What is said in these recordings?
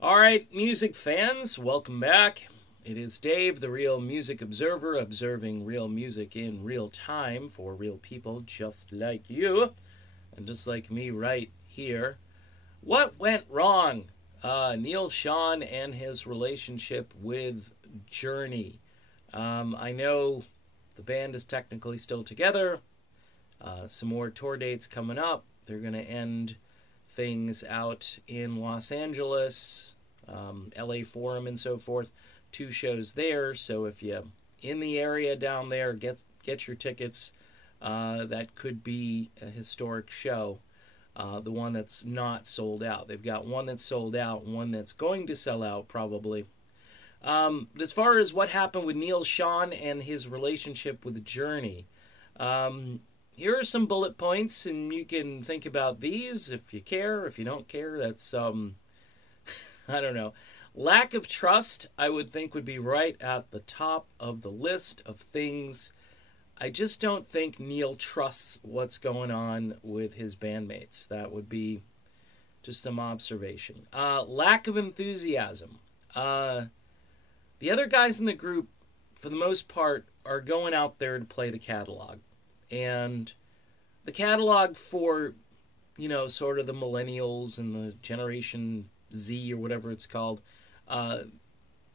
All right, music fans, welcome back. It is Dave, the Real Music Observer, observing real music in real time for real people just like you and just like me right here. What went wrong? Neal Schon and his relationship with Journey. I know the band is technically still together. Some more tour dates coming up. They're going to end things out in Los Angeles, LA Forum, and so forth. 2 shows there. So if you're in the area down there, get your tickets. That could be a historic show. The one that's not sold out. They've got one that's sold out, one that's going to sell out probably. As far as what happened with Neal Schon and his relationship with Journey, here are some bullet points, and you can think about these if you care. If you don't care, that's I don't know. Lack of trust, I would think, would be right at the top of the list of things. I just don't think Neal trusts what's going on with his bandmates. That would be just some observation. Lack of enthusiasm. The other guys in the group, for the most part, are going out there to play the catalog. And the catalog for, sort of the millennials and the Generation Z or whatever it's called,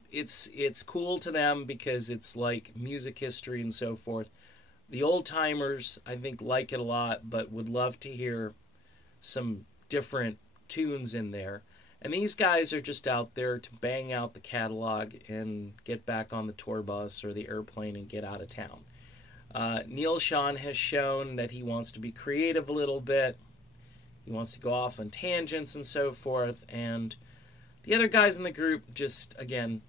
it's cool to them because it's like music history and so forth. The old timers, I think, like it a lot, but would love to hear some different tunes in there. And these guys are just out there to bang out the catalog and get back on the tour bus or the airplane and get out of town. Neal Schon has shown that he wants to be creative a little bit. He wants to go off on tangents and so forth. And the other guys in the group just, again,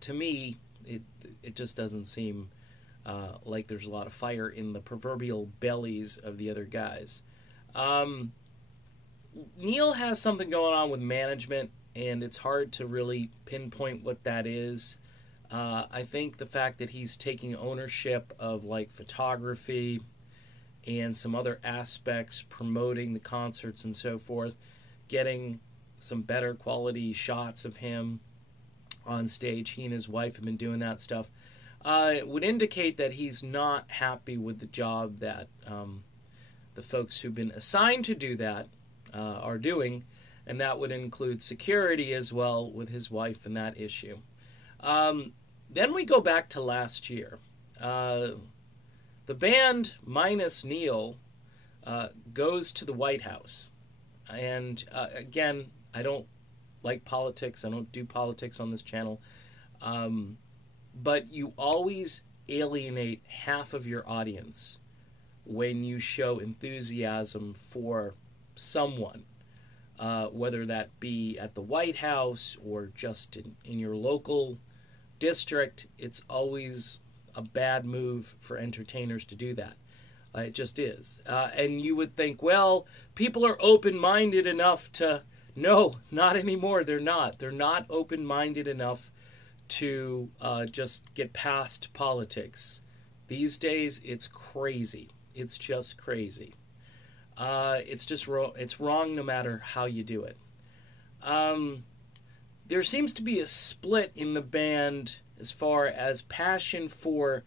to me, it just doesn't seem like there's a lot of fire in the proverbial bellies of the other guys. Neal has something going on with management, and it's hard to really pinpoint what that is. I think the fact that he's taking ownership of like photography and some other aspects, promoting the concerts and so forth, getting some better quality shots of him on stage. He and his wife have been doing that stuff. It would indicate that he's not happy with the job that the folks who've been assigned to do that are doing, and that would include security as well with his wife and that issue. Then we go back to last year. The band, minus Neal, goes to the White House. And again, I don't like politics. I don't do politics on this channel. But you always alienate half of your audience when you show enthusiasm for someone, whether that be at the White House or just in your local district. It's always a bad move for entertainers to do that. It just is. And you would think, well, people are open-minded enough to... No, not anymore. They're not. They're not open-minded enough to just get past politics. These days, it's crazy. It's just crazy. It's just it's wrong no matter how you do it. There seems to be a split in the band as far as passion for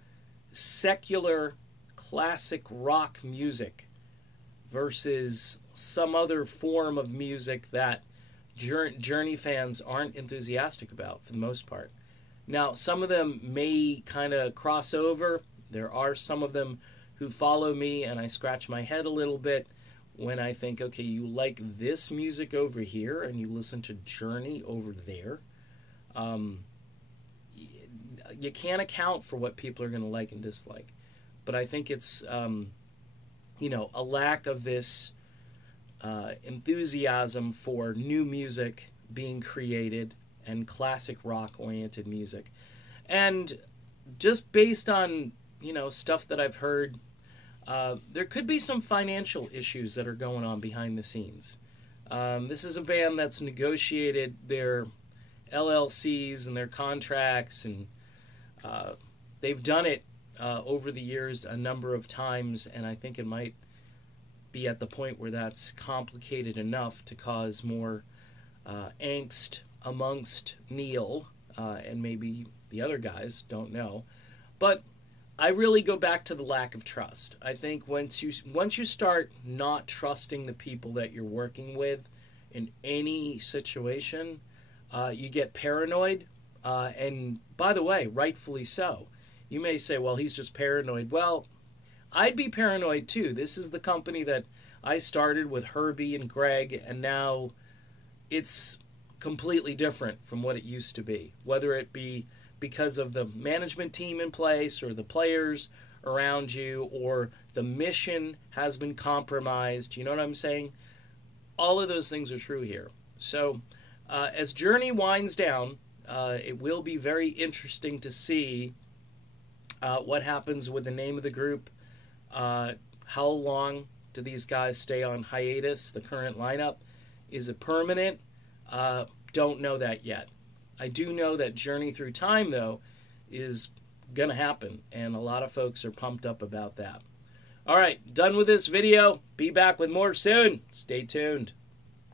secular classic rock music versus some other form of music that Journey fans aren't enthusiastic about for the most part. Now, some of them may kind of cross over. There are some of them who follow me, and I scratch my head a little bit when I think, okay, you like this music over here, and you listen to Journey over there. You can't account for what people are going to like and dislike. But I think it's, a lack of this enthusiasm for new music being created and classic rock-oriented music. And just based on, stuff that I've heard, there could be some financial issues that are going on behind the scenes. This is a band that's negotiated their LLCs and their contracts, and they've done it over the years a number of times, and I think it might be at the point where that's complicated enough to cause more angst amongst Neal and maybe the other guys, don't know. But I really go back to the lack of trust. I think once you start not trusting the people that you're working with in any situation, you get paranoid. And by the way, rightfully so. You may say, well, he's just paranoid. Well, I'd be paranoid too. This is the company that I started with Herbie and Greg, and now it's completely different from what it used to be. Whether it be because of the management team in place or the players around you or the mission has been compromised. You know what I'm saying? All of those things are true here. So as Journey winds down, it will be very interesting to see what happens with the name of the group. How long do these guys stay on hiatus? The current lineup, is it permanent? Don't know that yet. I do know that Journey Through Time, though, is going to happen, and a lot of folks are pumped up about that. All right, done with this video. Be back with more soon. Stay tuned.